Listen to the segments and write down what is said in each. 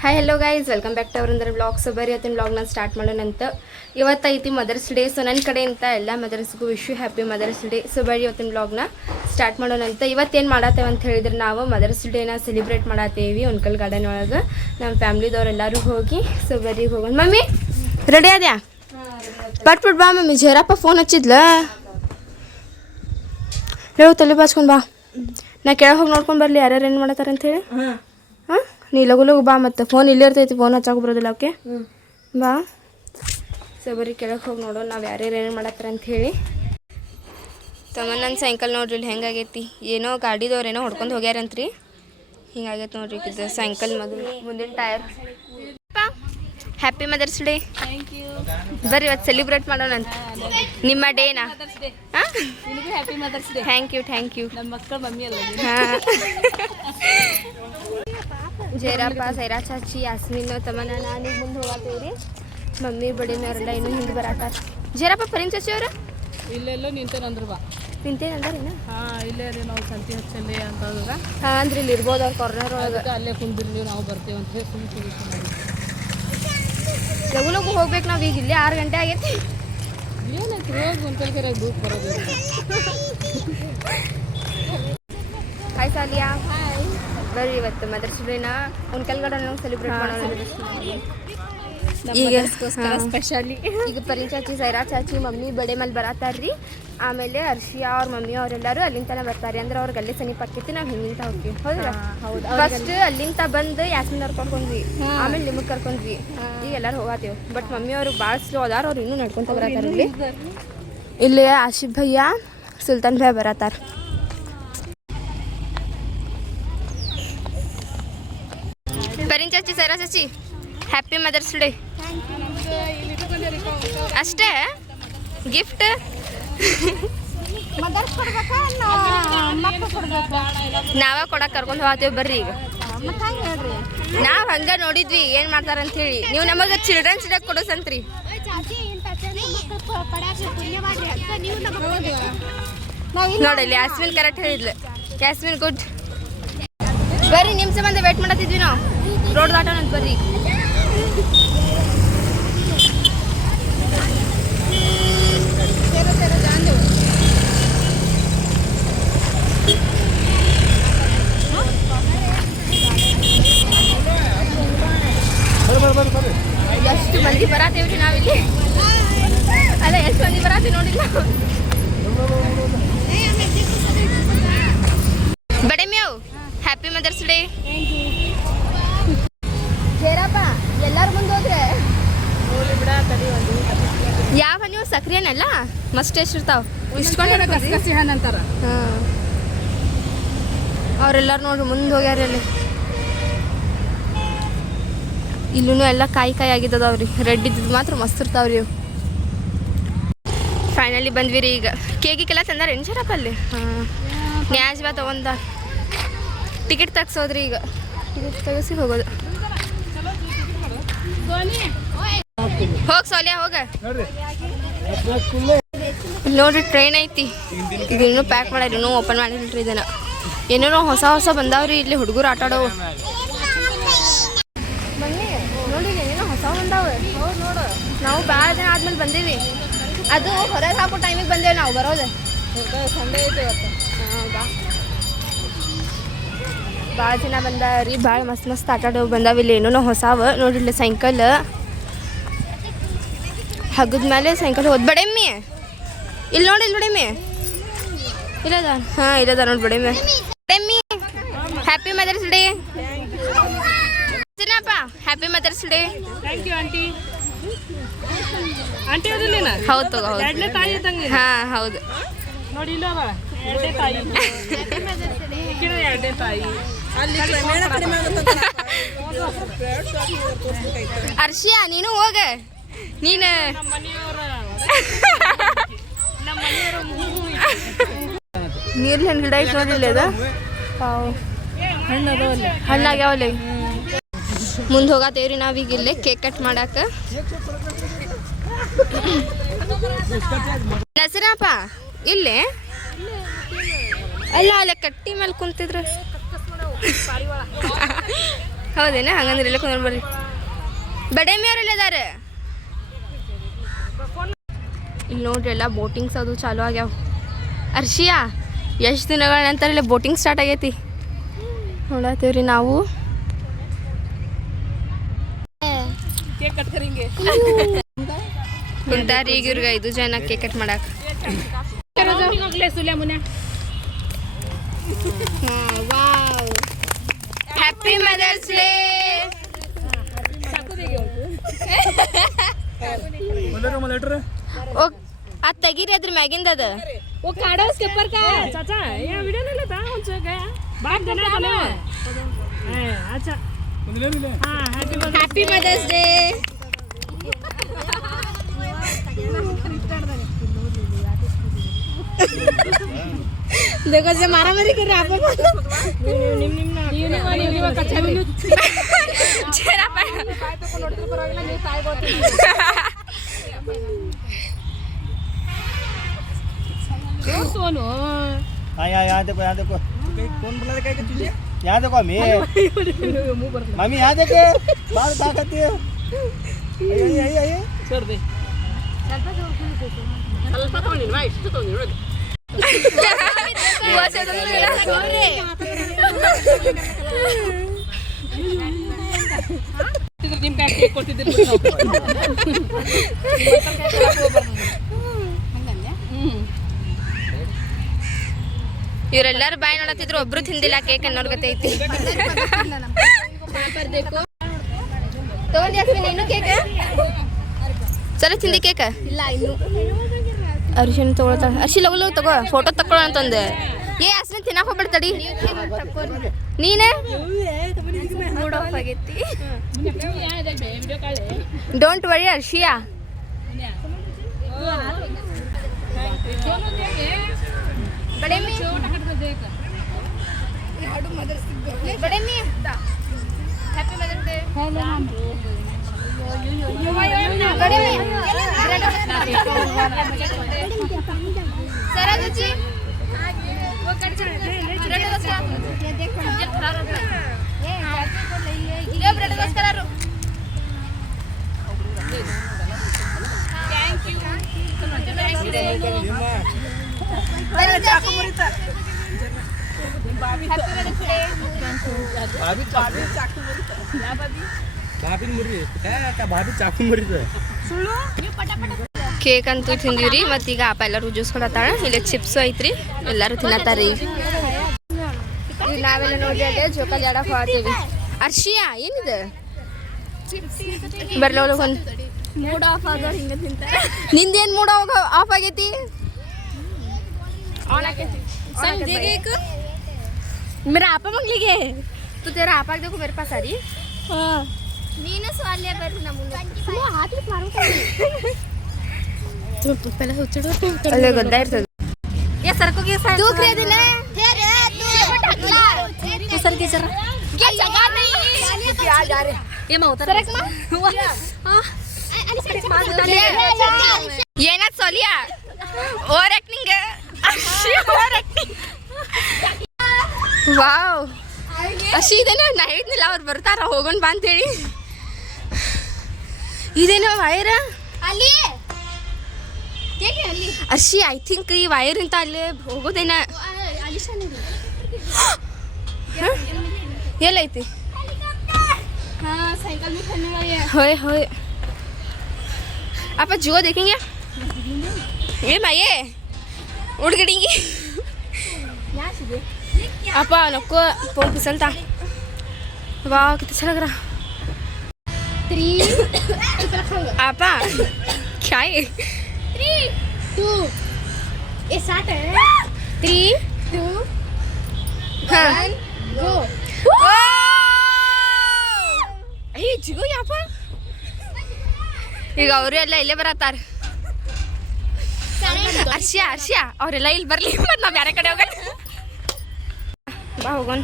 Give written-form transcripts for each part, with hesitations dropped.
Hi hello guys, welcome back to ಅವರಂದ್ರೆ blog. So ಬರೀ ಇವತ್ತಿನ ಬ್ಲಾಗ್ನ ಸ್ಟಾರ್ಟ್ ಮಾಡೋಣಂತ. ಇವತ್ತೈತಿ ಮದರ್ಸ್ ಡೇ. ಸೊ ನನ್ನ ಕಡೆಯಿಂದ ಎಲ್ಲ ಮದರ್ಸ್ಗೂ wish happy mother's day. So ಬರೀ ಇವತ್ತಿನ ಬ್ಲಾಗ್ನ ಸ್ಟಾರ್ಟ್ ಮಾಡೋಣಂತ. ಇವತ್ತೇನು ಮಾಡತ್ತೇವೆ ಅಂತ ಹೇಳಿದ್ರೆ, ನಾವು ಮದರ್ಸ್ ಡೇನ ಸೆಲಿಬ್ರೇಟ್ ಮಾಡತ್ತೇವಿ ಉನ್ಕಲ್ ಗಾರ್ಡನ್ ಒಳಗೆ ನಮ್ಮ ಫ್ಯಾಮ್ಲಿದವ್ರೆಲ್ಲರೂ ಹೋಗಿ. ಸೊ ಬರೀ ಹೋಗೋಣ. ಮಮ್ಮಿ ರೆಡಿ ಆದ್ಯಾ? ಪಟ್ಬಿಟ್ಟು ಬಾ ಮಮ್ಮಿ. ಜೇರಪ್ಪ ಫೋನ್ ಹಚ್ಚಿದ್ಲ, ಹೇಳು ತಲೆ ಬಾಚ್ಕೊಂಡು ಬಾ. ನಾ ಕೆಳಗೆ ಹೋಗಿ ನೋಡ್ಕೊಂಡು ಬರಲಿ ಯಾರ್ಯಾರು ಏನು ಮಾಡತ್ತಾರ ಅಂತೇಳಿ. ಹಾಂ, ನೀ ಲಗು ಲಗು ಬಾ. ಮತ್ತು ಫೋನ್ ಇಲ್ಲೇ ಇರ್ತೈತಿ, ಫೋನ್ ಹಚ್ಚಾಕ ಬರೋದಿಲ್ಲ. ಓಕೆ ಬಾ. ಸೊ ಬರೀ ಕೆಳಗೆ ಹೋಗಿ ನೋಡೋಣ ನಾವು ಯಾರ್ಯಾರು ಏನು ಮಾಡತ್ತಾರ ಅಂತ ಹೇಳಿ. ನನ್ನ ಸೈಕಲ್ ನೋಡ್ರಿ ಇಲ್ಲಿ ಹೆಂಗಾಗೈತಿ. ಏನೋ ಗಾಡಿದವ್ರೇನೋ ಹೊಡ್ಕೊಂಡು ಹೋಗ್ಯಾರಂತ್ರಿ. ಹಿಂಗಾಗೈತೆ ನೋಡ್ರಿ ಇದು ಸೈಕಲ್ ಮೊದಲು ಮುಂದಿನ ಟೈರ್. Happy mother's day. ಬರ್ರಿ ಇವತ್ತು ಸೆಲಿಬ್ರೇಟ್ ಮಾಡೋಣ ಅಂತ ನಿಮ್ಮ ಡೇನಾ. ಹಾಂ, happy mother's day. Thank you. ನಮ್ಮ ಮಕ್ಕಳ ಮಮ್ಮಿ ಅಲ್ಲ. ಹಾಂ, ಜೈರಪ್ಪ, ಸೈರಾ ಚಾಚಿ, ಯಾಸ್ಮಿನ್, ತಮ್ಮನ ನಾನು ಮುಂದೆ ಹೋಗತ್ತೇವ್ರಿ. ಮಮ್ಮಿ ಬಡಿನವರೆಲ್ಲ ಇನ್ನೂ ಹಿಂದೆ ಬರತ್ತಾರ. ಜೈರಪ್ಪ, ಪರಿನ್ ಚಾಚಿ ಅವರು ಇಲ್ಲೆಲ್ಲೋ ನಿಂತೇನಂದ್ರು ಬಾ. ನಿಂತೇನಂದಾರಿನ? ಹಾಂ, ಇಲ್ಲೇ ರೀ ನಾವು ಸಂತಿ ಹಚ್ಚಲ್ಲಿ ಅಂತಂದ್ರೆ. ಹಾಂ, ಅಂದ್ರೆ ಇಲ್ಲಿ ಇರ್ಬೋದು ಅವ್ರ ಕಾರ್ನರ್ ಒಳಗೆ. ಅಲ್ಲೇ ಕುಂದಿರ್ಲಿ, ನಾವು ಬರ್ತೇವೆ ಅಂತ ಹೇಳಿ ಸುಮ್ಮನೆ ಲಗು ಲಗು ಹೋಗ್ಬೇಕು ನಾವು. ಈಗ ಇಲ್ಲಿ 6 ಗಂಟೆ ಆಗೈತಿ. ಏನೈತಿ ಹೋಗಿ ಒಂದ್ಸಲ ಕೆರೆ ಗ್ರೂಪ್ ಬರೋದು. ಹಾಯ್ ಸಾಲಿಯಾ. ಬರ್ರಿ ಇವತ್ತು ಮದರ್ಸ್ ಡೇನ ಉನ್ಕಲ್ ಗಾರ್ಡನ್ ಸೆಲಿಬ್ರೇಟ್ ಮಾಡೋಣ. ಈಗ ಸ್ಪೆಷಲಿ ಈಗ ಪರಿನ್ ಚಾಚಿ, ಸೈರಾ ಚಾಚಿ, ಮಮ್ಮಿ ಬಡೆ ಮೇಲೆ ಬರತ್ತಾರ್ರಿ. ಆಮೇಲೆ ಅರ್ಷಿಯಾ ಅವ್ರ ಮಮ್ಮಿ ಅವರೆಲ್ಲರೂ ಅಲ್ಲಿಂದ ಬರ್ತಾರೆ. ಅಂದ್ರೆ ಅವ್ರಿಗೆ ಅಲ್ಲೇ ಸನಿಪ ಆಕೈತಿ. ನಾವು ಹಿಂಗಿಂತ ಹೋಗ್ತೀವಿ. ಹೌದಾ? ಹೌದು. ಫಸ್ಟ್ ಅಲ್ಲಿಂದ ಬಂದು ಯಾಸ್ಮಿನ್ ಅವ್ರು ಕರ್ಕೊಂಡ್ವಿ, ಆಮೇಲೆ ನಿಮಗೆ ಕರ್ಕೊಂಡ್ವಿ. ಈಗ ಎಲ್ಲರೂ ಹೋಗತ್ತೇವೆ. ಬಟ್ ಮಮ್ಮಿ ಅವರು ಭಾಳ ಸ್ಲೋ ಅದಾರ. ಅವ್ರು ಇನ್ನೂ ನಡ್ಕೊಂತ ಬರತ್ತಾರ. ಇಲ್ಲಿ ಆಶಿಫ್ ಭಯ್ಯ, ಸುಲ್ತಾನ್ ಭಯ್ಯ ಬರತ್ತಾರ. ಪರಿನ್ ಚಾಚಿ, ಸೈರಾ ಚಾಚಿ, ಹ್ಯಾಪಿ ಮದರ್ಸ್ ಡೇ. ಅಷ್ಟೇ ಗಿಫ್ಟ್ ನಾವ ಕೊಡಕ್ಕೆ ಕರ್ಕೊಂಡು ಹೋಗ್ತೇವೆ. ಬರ್ರಿ ಈಗ ನಾವು ಹಂಗೆ ನೋಡಿದ್ವಿ ಏನು ಮಾಡ್ತಾರ ಅಂತ ಹೇಳಿ. ನೀವು ನಮಗೆ ಚಿಲ್ಡ್ರನ್ಸ್ ಡೇ ಕೊಡೋಸಂತ್ರಿ. ನೋಡಲ್ಲಿ ಯಾಸ್ಮಿನ್ ಕರೆಕ್ಟ್ ಹೇಳಿದ್ಲು. ಯಾಸ್ಮಿನ್ ಗುಡ್. ಬರ್ರಿ, ನಿಮ್ಮ ಸಂಬಂಧ ವೇಟ್ ಮಾಡತ್ತಿದ್ವಿ ನಾವು. ರೋಡ್ ದಾಟೋಣ ಅಂತ ಬರ್ರಿ. ಎಷ್ಟು ಮಂದಿ ಬರತ್ತೇವ್ರಿ ನಾವಿಲ್ಲಿ. ಅಲ್ಲ, ಎಷ್ಟು ಮಂದಿ ಬರತ್ತೀವಿ ನೋಡಿಲ್ಲ. ಬಡೆ ಮೇವ್, ಹ್ಯಾಪಿ ಮದರ್ಸ್ ಡೇ. ಜೇರಪ್ಪ, ಎಲ್ಲಾರು ಮುಂದೆ ಹೋದ್ರೆ ಯಾವ ನೀವು ಸಕ್ರಿಯನಲ್ಲ ಮಸ್ತ್ ಟೇಸ್ಟ್ ಇರ್ತಾವ. ಕಸಿ ಹಣ್ಣು ಅಂತಾರ. ಹಾಂ, ಅವರೆಲ್ಲರೂ ನೋಡ್ರಿ ಮುಂದೆ ಹೋಗ್ಯಾರ. ಅಲ್ಲಿ ಇಲ್ಲೂ ಎಲ್ಲ ಕಾಯಿ ಆಗಿದ್ದವ್ರಿ. ರೆಡ್ ಇದ್ದಿದ್ದು ಮಾತ್ರ ಮಸ್ತ್ ಇರ್ತಾವ್ರಿ ಇವು. ಫೈನಲಿ ಬಂದ್ವಿ ರೀ. ಈಗ ಕೇಕಿಗೆಲ್ಲ ತಂದಾರ ಏನು ಜರಪ್ಪ ಅಲ್ಲಿ? ಹಾಂ, ನ್ಯಾಜ್ ಬಾ ತೊಗೊಂಡ ಟಿಕೆಟ್ ತೆಗ್ಸೋದ್ರಿ. ಈಗ ಟಿಕೆಟ್ ತೆಗಿಸಿ ಹೋಗೋದು. ಹೋಗಿ ಸೋಲಿಯಾ ಹೋಗ. ಇಲ್ಲಿ ನೋಡ್ರಿ ಟ್ರೈನ್ ಐತಿ. ಇದು ಇನ್ನೂ ಪ್ಯಾಕ್ ಮಾಡ್ಯಾರ, ಇನ್ನೂ ಓಪನ್ ಮಾಡಿಲ್ರಿ ಇದನ್ನ. ಏನೇನೋ ಹೊಸ ಹೊಸ ಬಂದಾವ್ರಿ ಇಲ್ಲಿ ಹುಡುಗರು ಆಟ ಆಡೋವು. ಬನ್ನಿ ನೋಡಿ, ಏನೇನೋ ಹೊಸ ಬಂದಾವೆ. ನೋಡು, ನಾವು ಭಾಳ ದಿನ ಆದ್ಮೇಲೆ ಬಂದೀವಿ. ಅದು ಹೊರಗೆ ಹಾಕೋ ಟೈಮಿಗೆ ಬಂದೇವೆ ನಾವು ಬರೋದು. ಸಂಡೆ ಐತೆ ಇವತ್ತು. ಹೌದಾ? ಭಾಳ ಜನ ಬಂದಾವ್ರಿ. ಭಾಳ ಮಸ್ತ್ ಮಸ್ತ್ ಆಟ ಆಡೋವು ಬಂದಾವ. ಇಲ್ಲಿ ಏನೋ ಹೊಸಾವ ನೋಡ್ರಿ. ಇಲ್ಲಿ ಸೈಕಲ್ ಹಗ್ಗದ ಮೇಲೆ ಸೈಕಲ್ ಹೋದ್. ಬಡೆಮ್ಮಿ ಇಲ್ಲಿ ನೋಡಿ, ಇಲ್ಲಿ ಬಡೆಮ್ಮಿ ಇಲ್ಲದ. ಹಾಂ, ಇಲ್ಲದ ನೋಡಿ ಬಡೆಮ್ಮಿ. ಬಡೆಮ್ಮಿ, ಹ್ಯಾಪಿ ಮದರ್ಸ್ ಡೇ. ಚಿನ್ನಪ್ಪ, happy mother's day. Thank you aunty. Aunty ಅದಿಲ್ಲ? ಹೌದು ತಗೋ, ಹೌದು. ಎರಡನೇ ತಾಯಿ ತಂಗಿ. ಹಾಂ, ಹೌದು. ನೋಡಿ, ಇಲ್ಲ ಎರಡನೇ ತಾಯಿ. ಎರಡನೇ ತಾಯಿ. ಅರ್ಷಿಯಾ, ನೀನು ಹೋಗ. ನೀನು ನೀರ್ಲಿ ಗಿಡ ಐತೆ ನೋಡಿಲ್ಲ. ಅದು ಹಣ್ಣಾಗ್ಯಾವಲ್ಲಿ. ಮುಂದೆ ಹೋಗತ್ತೇವ್ರಿ ನಾವೀಗ. ಇಲ್ಲೇ ಕೇಕ್ ಕಟ್ ಮಾಡಾಕ. ನಸರಪ್ಪ ಇಲ್ಲೇ ಅಲ್ಲ, ಅಲ್ಲೇ ಕಟ್ಟಿ ಮೇಲೆ ಕುಂತಿದ್ರು. ಹೌದೇನ ಹಂಗಂದ್ರೆ ಇಲ್ಲ ಕುಂದ್ರ ಬರ್ರಿ ಬಡೇಮಿ ಅವ್ರೆಲ್ಲ ಅದಾರ ಇಲ್ಲಿ ನೋಡ್ರಿ ಎಲ್ಲ ಬೋಟಿಂಗ್ಸ್ ಅದು ಚಾಲು ಆಗ್ಯಾವ ಅರ್ಷಿಯಾ ಎಷ್ಟು ದಿನಗಳ ನಂತರ ಇಲ್ಲಿ ಬೋಟಿಂಗ್ ಸ್ಟಾರ್ಟ್ ಆಗೈತಿ ನೋಡತ್ತೀವ್ರಿ ನಾವು ಕೇಕ್ ಕಟ್ಕರಿ ಹಿಂಗೆ ಕುಂತಾರಿ ಈಗ ಇವ್ರಿಗೆ 5 ಜನ ಕೇಕ್ ಕಟ್ ಮಾಡಾಕ ಸುಲ್ಯ ಮುನ್ಯ ವಾವ್ ಹ್ಯಾಪಿ ಮದರ್ಸ್ ಡೇ ಓ ಅದು ತೆಗೀರಿ ಅದ್ರ ಮ್ಯಾಗಿಂದ ಅದ वो काढा उसके ऊपर का चाचा ये वीडियो नहीं लेता उन जगह बात करना बोले अच्छा हां ಹ್ಯಾಪಿ ಮದರ್ಸ್ ಡೇ देखो से मारा मारी कर रहा आप निम कच्चा छेरा पा ನೋಡ್ತಿರ ಪರವಾಗಿಲ್ಲ ನೀವು ಸಾಯ್ಬೋದು सोनू हाँ यहाँ देखो कौन बुला रहा है तुझे यहाँ देखो मम्मी मम्मी यहाँ देखो बाल क्या करती है आइए छोड़ दे ಸ್ವಲ್ಪ ತಗೊಂಡಿಲ್ವಾ ಇಷ್ಟು ತಗೊಂಡಿರೋದು ನಿಮ್ಮ ಕೈ ಕೇಕ್ ಕೊಡ್ತಿದ್ದಿಲ್ಲ ಇವರೆಲ್ಲರೂ ಬಾಯ್ ನೋಡತ್ತಿದ್ರು ಒಬ್ರು ತಿಂದಿಲ್ಲ ಕೇಕ್ ಅನ್ನೋರ್ ಗತೆ ಐತಿ ತಗೊಂಡಿ ನೀನು ಕೇಕ್ ಸರ ತಿಂದಿ ಕೇಕ್ ಇಲ್ಲ ಇನ್ನು ಅರ್ಶಿನ ತಗೊಳ್ತಾಳ ಅರ್ಶಿ ಲಗು ಲಗು ತಗೋ ಫೋಟೋ ತಕೊಳ್ಳೋ ಅಂತಂದೆ ಏ ಅರ್ಶಿನ ತಿನ್ನಕ್ಕೆ ಹೋಗ್ಬಿಡ್ತಾಡಿ ನೀನೇ ಮೂಡ್ ಆಫ್ ಆಗೈತಿ ಡೋಂಟ್ ವರಿ ಅರ್ಶಿಯಾ बड़े में बड़े में हैप्पी मदर्स डे बड़े में सरा जी वो कट ब्रेड बस ये ब्रेड बस करा रो थैंक यू ಕೇಕ್ ಅಂತೂ ತಿಂದಿವ್ರಿ ಮತ್ತೀಗ ಅಪ್ಪ ಎಲ್ಲರೂ ಜ್ಯೂಸ್ ಕೊಡತ್ತಾಳ ಇಲ್ಲಿ ಚಿಪ್ಸು ಐತ್ರಿ ಎಲ್ಲರೂ ತಿನ್ನತ್ತಾರ ಈಗ ನಾವೆಲ್ಲ ನೋಡ್ರಿ ಅದೇ ಜೋಕಾಲಿ ಆಡಕ್ಕೆ ಹೋಗ್ತೀವಿ ಅರ್ಷಿಯಾ ಏನಿದೆ ಬರ್ಲ ಒಂದು ಮೂಡ್ ಆಫ್ ಆಗೋರು ಹಿಂಗೆ ತಿಂತಾರೆ ನಿಂದೇನು ಮೂಡ್ ಆಫ್ ಆಗೈತಿ मेरा आपा मंगली तो तेरा आपा देखो मेरे पास आ रही हाँ नीने सवाल लिया बैठ ना मुझे वो हाथ में मारो तो पहले उछड़ो अरे गंदा है ये सर को क्या तू खरीद ले तेरे तू ढकला तू सर के जरा क्या जगह नहीं क्या जा रहे ये मैं उतर सरक मां हां ये ना सोलिया ओवर एक्टिंग ವಾವ್ ಅಶಿ ಇದೇನ ನಾ ಹೇಳಿದ್ನಿಲ್ಲ ಅವ್ರು ಬರ್ತಾರ ಹೋಗೋಣ ಬಾ ಅಂತೇಳಿ ಇದೇನೋ ವೈರ್ ಅಲ್ಲಿ ಅರ್ಷಿ ಐ ಥಿಂಕ್ ಈ ವೈರ್ ಇಂತ ಅಲ್ಲಿ ಹೋಗೋದೇನ ಎಲ್ಲೈತಿ होय होय आप जुआ देखेंगे ये भाई उड़ गड़ेंगी आप नको फोन फिसलता वाह कितना अच्छा लग रहा 3 आपा क्या है 3 2 ये 7 है 3 2 1 गो ಅಯ್ಯ ಜಿಗೋ ಯಾಪ ಈಗ ಅವರೆಲ್ಲ ಇಲ್ಲೇ ಬರತ್ತಾರ ಅರ್ಷಿಯಾ ಅವರೆಲ್ಲ ಇಲ್ಲಿ ಬರ್ಲಿ ಮತ್ತೆ ನಾವು ಬೇರೆ ಕಡೆ ಹೋಗೋಣ ಬಾ ಹೋಗೋಣ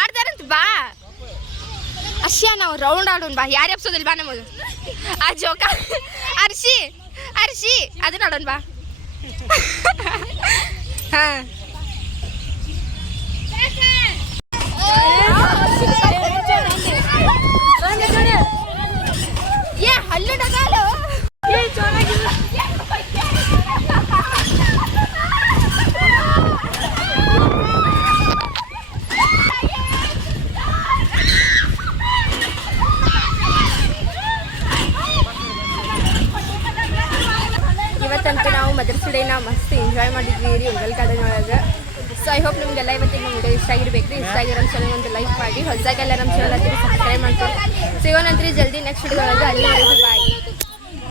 ಆಡ್ತಾರಂತ ಬಾ ಅರ್ಷ ಅರ್ಶಿಯ ನಾವು ರೌಂಡ್ ಆಡೋಣ ಬಾ. ಯಾರು ಎಪ್ಸೋದಿಲ್ಲ ಬಾ ನಮ್ಮದು ಆ ಜೋಕ. ಅರ್ಶಿ ಅರ್ಶಿ ಅದನ್ನ ಆಡೋಣ ಬಾ. ಹಾಂ ಏ ಹಲ್ಲು ಡಗಾಲು ಇವತ್ತಂತೂ ನಾವು ಮದರ್ಸ್ ಡೇನ ಮಸ್ತ್ ಎಂಜಾಯ್ ಮಾಡಿದ್ವಿ ರೀ ಉಂಗಲ್ ಗಾರ್ಡನ್ ಒಳಗೆ. ಸೊ ಐ ಹೋಪ್ ನಿಮಗೆಲ್ಲ ಇವತ್ತಿನ ನಮ್ಮ ವಿಡಿಯೋ ಇಷ್ಟ ಆಗಿರ್ಬೇಕು ರೀ. ಇಷ್ಟ ಆಗಿರೋ ನಮ್ಮ ಚಾನಲ್ ಒಂದು ಲೈಕ್ ಮಾಡಿ, ಹೊಸದಾಗೆಲ್ಲ ನಮ್ಮ ಚಾನಲ್ ಹತ್ತಿರ ಸಬ್ಸ್ಕ್ರೈಬ್ ಮಾಡ್ತೀವಿ. ಸಿಗೋಣಂತ್ರಿ ಜಲ್ದಿ ನೆಕ್ಸ್ಟ್ ವಿಡಿಯೋ ಒಳಗೆ. ಅಲ್ಲಿವರೆಗೂ ಬಾಯ್.